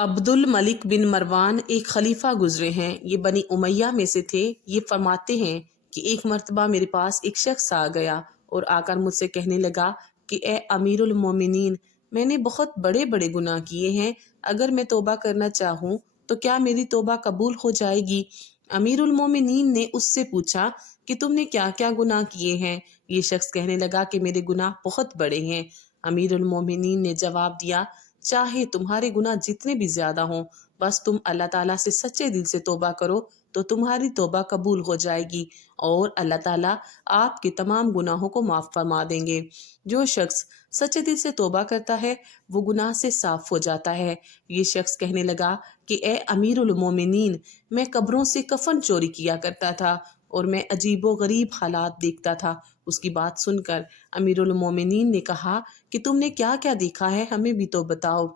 अब्दुल मलिक बिन मरवान एक खलीफा गुजरे हैं। ये बनी उमैया में से थे। ये फरमाते हैं कि एक मर्तबा मेरे पास एक शख्स आ गया और आकर मुझसे कहने लगा कि ए अमीरुल मोमिनीन, मैंने बहुत बड़े बड़े गुनाह किए हैं। अगर मैं तौबा करना चाहूँ तो क्या मेरी तौबा कबूल हो जाएगी? अमीरुल मोमिनीन ने उससे पूछा कि तुमने क्या क्या गुनाह किए हैं? ये शख्स कहने लगा कि मेरे गुनाह बहुत बड़े हैं। अमीरुल मोमिनीन ने जवाब दिया, चाहे तुम्हारे गुनाह जितने भी ज्यादा हों, बस तुम अल्लाह ताला से सच्चे दिल से तौबा करो तो तुम्हारी तौबा कबूल हो जाएगी और अल्लाह ताला आपके तमाम गुनाहों को माफ फरमा देंगे। जो शख्स सच्चे दिल से तौबा करता है वो गुनाह से साफ हो जाता है। ये शख्स कहने लगा कि ए अमीरुल मोमिनीन, मैं कब्रों से कफन चोरी किया करता था और मैं अजीबो गरीब हालात देखता था। उसकी बात सुनकर अमीरुल मोमिनीन ने कहा कि तुमने क्या क्या देखा है, हमें भी तो बताओ।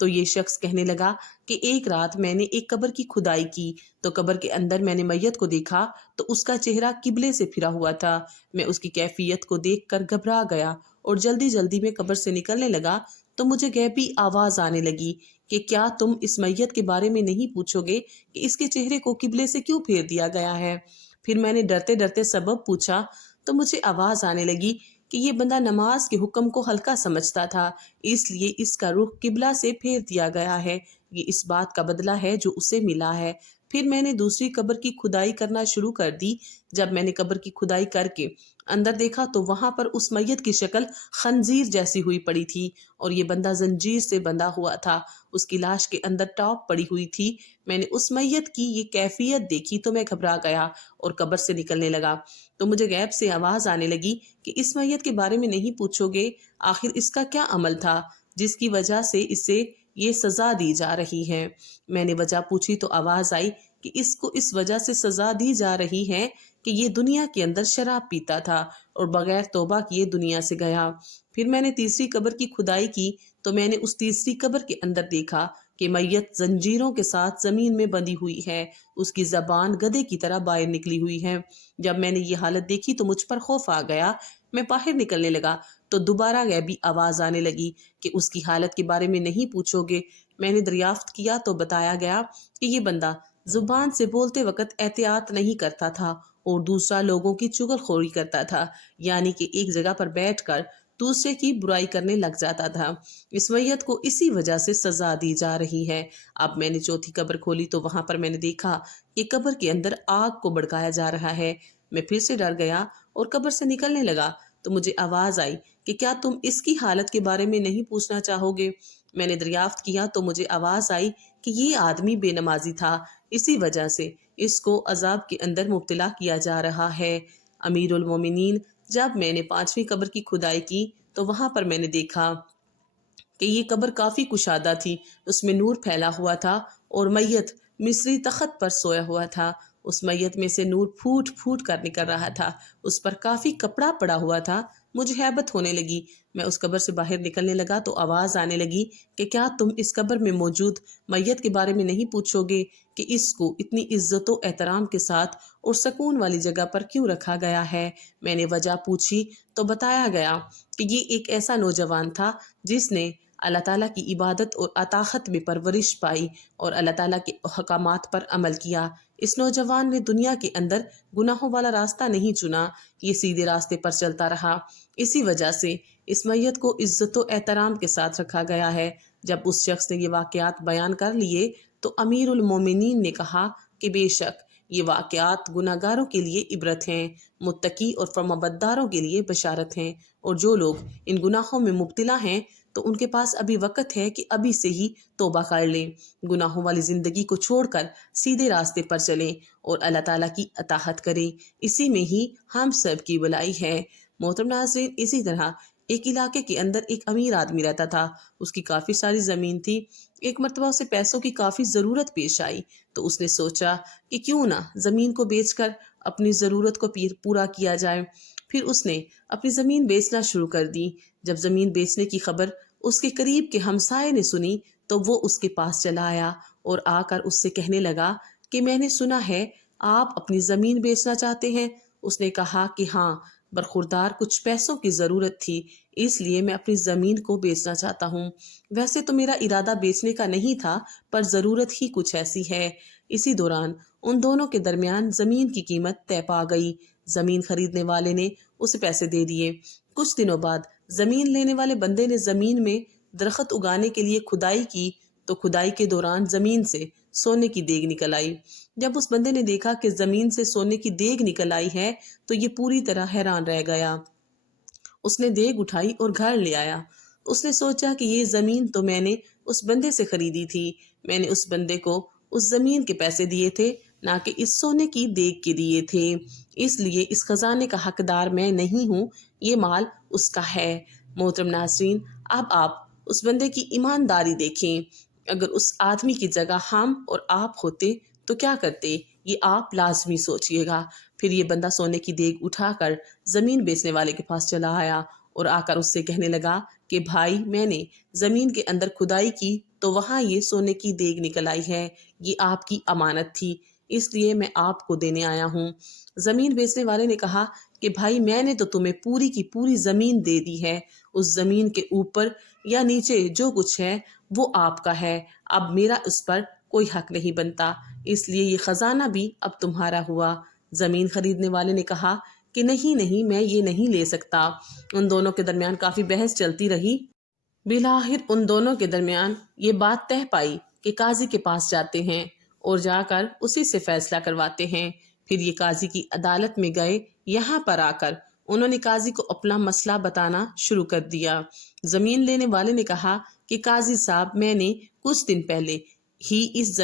तो ये शख्स कहने लगा कि एक रात मैंने एक कब्र की खुदाई की तो कब्र के अंदर मैंने मैयत को देखा तो उसका चेहरा किबले से फिरा हुआ था। मैं उसकी कैफियत को देखकर घबरा गया और जल्दी जल्दी में कब्र से निकलने लगा तो मुझे गैबी आवाज आने लगी कि क्या तुम इस मैयत के बारे में नहीं पूछोगे कि इसके चेहरे को किबले से क्यों फेर दिया गया है? फिर मैंने डरते डरते सबब पूछा तो मुझे आवाज आने लगी कि ये बंदा नमाज के हुक्म को हल्का समझता था, इसलिए इसका रुख किबला से फेर दिया गया है। ये इस बात का बदला है जो उसे मिला है। फिर मैंने दूसरी कब्र की खुदाई करना शुरू कर दी। जब मैंने कब्र की खुदाई करके अंदर देखा तो वहां पर उस मैयत की शक्ल खंजीर जैसी हुई पड़ी थी और ये बंदा जंजीर से बंधा हुआ था। उसकी लाश के अंदर टॉप पड़ी हुई थी। मैंने उस मैयत की ये कैफियत देखी तो मैं घबरा गया और कब्र से निकलने लगा। तो मुझे गैब से आवाज आने लगी कि इस मैयत के बारे में नहीं पूछोगे, आखिर इसका क्या अमल था जिसकी वजह से इसे ये सजा दी जा रही है? मैंने वजह पूछी तो आवाज आई कि इसको इस वजह से सजा दी जा रही है कि ये दुनिया के अंदर शराब पीता था और बगैर तौबा किए दुनिया से गया। फिर मैंने तीसरी कब्र की खुदाई की तो मैंने उस तीसरी कब्र के अंदर देखा कि मैयत जंजीरों के साथ जमीन में बंधी हुई है। उसकी जबान गधे की तरह बाहर निकली हुई है। जब मैंने ये हालत देखी तो मुझ पर खौफ आ गया। मैं बाहर निकलने लगा तो दोबारा गैबी आवाज आने लगी कि उसकी हालत के बारे में नहीं पूछोगे। मैंने दरियाफ्त किया तो बताया गया कि ये बंदा जुबान से बोलते वक्त एहतियात नहीं करता था और दूसरा लोगों की चुगलखोरी करता था, यानी कि एक जगह पर बैठकर दूसरे की बुराई करने लग जाता था। इस मैयत को इसी वजह से सजा दी जा रही है। अब मैंने चौथी कब्र खोली तो वहां पर मैंने देखा कि कब्र के अंदर आग को भड़काया जा रहा है। मैं फिर से डर गया और कब्र से निकलने लगा तो मुझे आवाज आई कि क्या तुम इसकी हालत के बारे में नहीं पूछना चाहोगे? मैंने दरियाफ्त किया तो मुझे आवाज आई कि ये आदमी बेनमाजी था, इसी वजह से इसको अजाब के अंदर मुब्तला किया जा रहा है। अमीरुल मोमिनीन, जब मैंने पांचवी कब्र की खुदाई की तो वहां पर मैंने देखा कि ये कब्र काफी कुशादा थी। उसमें नूर फैला हुआ था और मैयत मिस्री तख्त पर सोया हुआ था। उस मैयत में से नूर फूट फूट कर निकल रहा था। उस पर काफी कपड़ा पड़ा हुआ था। मुझे हैबत होने लगी। मैं उस कब्र से बाहर निकलने लगा तो आवाज आने लगी कि क्या तुम इस कब्र में मौजूद मैयत के बारे में नहीं पूछोगे कि इसको इतनी इज्जत व एहतराम के साथ और सुकून वाली जगह पर क्यों रखा गया है? मैंने वजह पूछी तो बताया गया कि ये एक ऐसा नौजवान था जिसने अल्लाह ताला की इबादत और अताहत में परवरिश पाई और अल्लाह ताला के अहकामात पर अमल किया। इस नौजवान ने दुनिया के अंदर गुनाहों वाला रास्ता नहीं चुना, ये सीधे रास्ते पर चलता रहा। इसी वजह से इस मैयत को इज्जत व एहतराम के साथ रखा गया है। जब उस शख्स ने ये वाकयात बयान कर लिए तो अमीरुल मोमिनीन ने कहा कि बेशक ये वाकयात गुनाहगारों के लिए इबरत हैं, मुत्तकी और फरमाबरदारों के लिए बशारत हैं, और जो लोग इन गुनाहों में मुब्तला हैं तो उनके पास अभी वक्त है कि अभी से ही तौबा कर लें, गुनाहों वाली जिंदगी को छोड़कर सीधे रास्ते पर चलें और अल्लाह ताला की अताहत करें। इसी में ही हम सब की भलाई है। मोहतरम नाज़रीन, इसी तरह एक इलाके के अंदर एक अमीर आदमी रहता था। उसकी काफी सारी जमीन थी। एक मरतबा उसे पैसों की काफी जरूरत पेश आई तो उसने सोचा कि क्यों ना जमीन को बेचकर अपनी जरूरत को पूरा किया जाए। फिर उसने अपनी जमीन बेचना शुरू कर दी। जब जमीन बेचने की खबर उसके करीब के हमसाये ने सुनी तो वो उसके पास चला आया और आकर उससे कहने लगा कि मैंने सुना है आप अपनी जमीन बेचना चाहते हैं। उसने कहा कि हाँ, बरखुरदार कुछ पैसों की जरूरत थी, اس لیے میں اپنی زمین کو بیچنا چاہتا ہوں۔ ویسے تو میرا ارادہ بیچنے کا نہیں تھا، پر ضرورت ہی کچھ ایسی ہے۔ اسی دوران ان دونوں کے درمیان زمین کی قیمت طے پا گئی۔ زمین خریدنے والے نے اسے پیسے دے دیے۔ کچھ دنوں بعد زمین لینے والے بندے نے زمین میں درخت اگانے کے لیے کھدائی کی تو کھدائی کے دوران زمین سے سونے کی دیگ نکل آئی۔ جب اس بندے نے دیکھا کہ زمین سے سونے کی دیگ نکل آئی ہے تو یہ پوری طرح حیران رہ گیا۔ اس نے دیگ اٹھائی اور گھر لے آیا۔ اس نے سوچا کہ یہ زمین تو میں نے اس بندے سے خریدی تھی۔ میں نے اس بندے کو اس زمین کے پیسے دیے تھے، نہ کہ اس سونے کی دیگ کے دیے تھے۔ اس لیے اس خزانے کا حقدار میں نہیں ہوں، یہ مال اس کا ہے۔ محترم ناظرین، اب آپ اس بندے کی ایمانداری دیکھیں۔ اگر اس آدمی کی جگہ ہم اور آپ ہوتے تو کیا کرتے، یہ آپ لازمی سوچئے گا۔ پھر یہ بندہ سونے کی دیگ اٹھا کر زمین بیچنے والے کے پاس چلا آیا اور آ کر اس سے کہنے لگا کہ بھائی، میں نے زمین کے اندر کھدائی کی تو وہاں یہ سونے کی دیگ نکل آئی ہے۔ یہ آپ کی امانت تھی، اس لیے میں آپ کو دینے آیا ہوں۔ زمین بیچنے والے نے کہا کہ بھائی، میں نے تو تمہیں پوری کی پوری زمین دے دی ہے۔ اس زمین کے اوپر یا نیچے جو کچھ ہے وہ آپ کا ہے۔ اب میرا اس پر کوئی حق نہیں بنتا، اس لیے یہ خزانہ بھی اب تمہارا ہوا۔ زمین خریدنے والے نے کہا کہ نہیں، میں یہ نہیں لے سکتا۔ ان دونوں کے درمیان کافی بحث چلتی رہی۔ بالآخر ان دونوں کے درمیان یہ بات طے پائی کہ قاضی کے پاس جاتے ہیں اور جا کر اسی سے فیصلہ کرواتے ہیں۔ پھر یہ قاضی کی عدالت میں گئے۔ یہاں پر آ کر انہوں نے قاضی کو اپنا مسئلہ بتانا شروع کر دیا۔ زمین لینے والے نے کہا کہ قاضی صاحب، میں نے کچھ دن پہلے ہی اس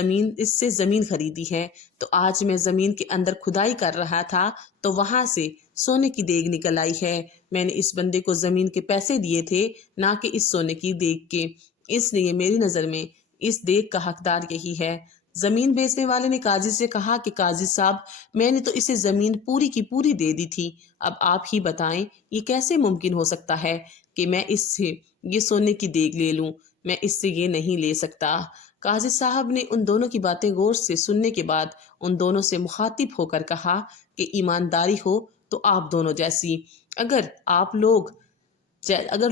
سے زمین خریدی ہے، تو آج میں زمین کے اندر کھدائی کر رہا تھا تو وہاں سے سونے کی دیگ نکل آئی ہے۔ میں نے اس بندے کو زمین کے پیسے دیے تھے، نہ کہ اس سونے کی دیگ کے، اس لیے میری نظر میں اس دیگ کا حقدار یہی ہے۔ زمین بیچنے والے نے قاضی سے کہا کہ قاضی صاحب، میں نے تو اسے زمین پوری کی پوری دے دی تھی، اب آپ ہی بتائیں یہ کیسے ممکن ہو سکتا ہے کہ میں اس سے یہ سونے کی دیگ لے لوں؟ میں اس سے یہ نہیں لے سکتا۔ قاضی صاحب نے ان دونوں کی باتیں غور سے سننے کے بعد ان دونوں سے مخاطب ہو کر کہا کہ ایمانداری ہو تو آپ دونوں جیسی، اگر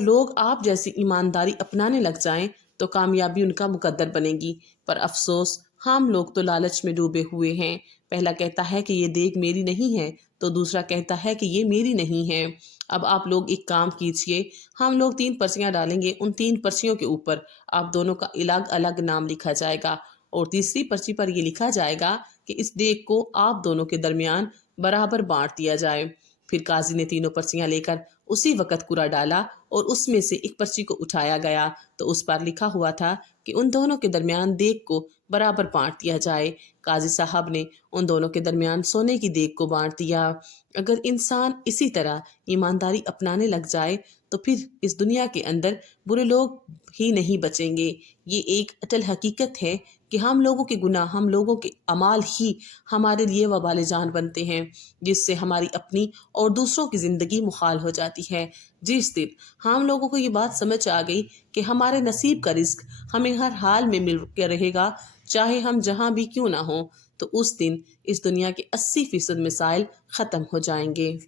لوگ آپ جیسی ایمانداری اپنانے لگ جائیں تو کامیابی ان کا مقدر بنے گی، پر افسوس ہم لوگ تو لالچ میں ڈوبے ہوئے ہیں۔ پہلا کہتا ہے کہ یہ دیگ میری نہیں ہے تو دوسرا کہتا ہے کہ یہ میری نہیں ہے۔ اب آپ لوگ ایک کام کیجئے، ہم لوگ 3 پرچیاں ڈالیں گے، ان 3 پرچیوں کے اوپر آپ دونوں کا الگ الگ نام لکھا جائے گا اور تیسری پرچی پر یہ لکھا جائے گا کہ اس دیگ کو آپ دونوں کے درمیان برابر بانٹ دیا جائے۔ پھر قاضی نے تینوں پرچیاں لے کر اسی وقت کرا ڈالا اور اس میں سے ایک پرچی کو اٹھایا گیا تو اس پر لکھا ہوا تھا کہ ان دونوں کے درمیان دیگ کو برابر بانٹ دیا جائے۔ قاضی صاحب نے ان دونوں کے درمیان سونے کی دیگ کو بانٹ دیا۔ اگر انسان اسی طرح ایمانداری اپنانے لگ جائے تو پھر اس دنیا کے اندر برے لوگ ہی نہیں بچیں گے۔ یہ ایک اٹل حقیقت ہے کہ ہم لوگوں کے گناہ، ہم لوگوں کے اعمال ہی ہمارے لیے وبال جان بنتے ہیں، جس سے ہماری اپنی اور دوسروں کی زندگی مخال ہو جاتی ہے۔ جس دن ہم لوگوں کو یہ بات سمجھ آ گئی کہ ہمارے نصیب کا رزق ہمیں ہر حال میں مل کے رہے گا، چاہے ہم جہاں بھی کیوں نہ ہوں، تو اس دن اس دنیا کے 80% مسائل ختم ہو جائیں گے۔